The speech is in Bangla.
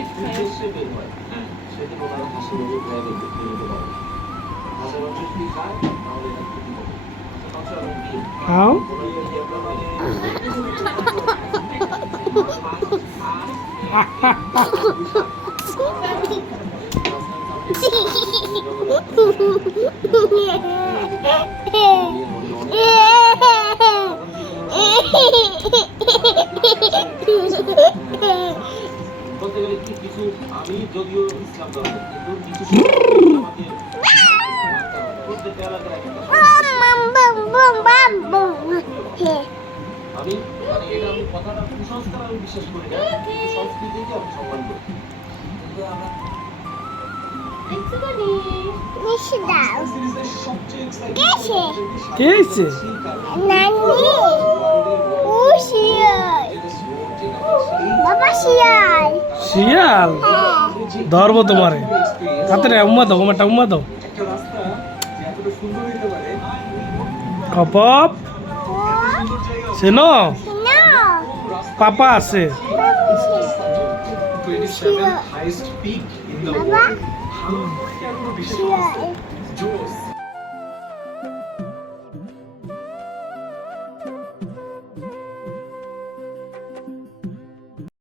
উদ্দেশ্যে বের হয়, সেদিন ওনারা হাসি মুখে খায় বের করতে পারে। হাজার বছর যদি খায় তাহলে এটা ক্ষতি হবে। আচ্ছা, এবং ডিম খাও। বলতে গেলে কিছু আমি যদিও ইসলাম ধর্ম কিন্তু কিছু আমাকে প্রত্যেকটা এলাকার একটা আমি মানে এটা আমি কথাটা কুসংস্কার আমি বিশ্বাস করি না, কিন্তু সংস্কৃতিকে আমি সম্মান করি। কিন্তু আমরা কে হয়েছে? শিয়াল ধরবো তোমারে হাতে উম্মা দাও, একটা উম্মা দাও। একটা রাস্তা যে এতটা সুন্দর হইতে পারে, কপপ শোনো, পাপা আছে। 27th highest peak in the world. বিশেষ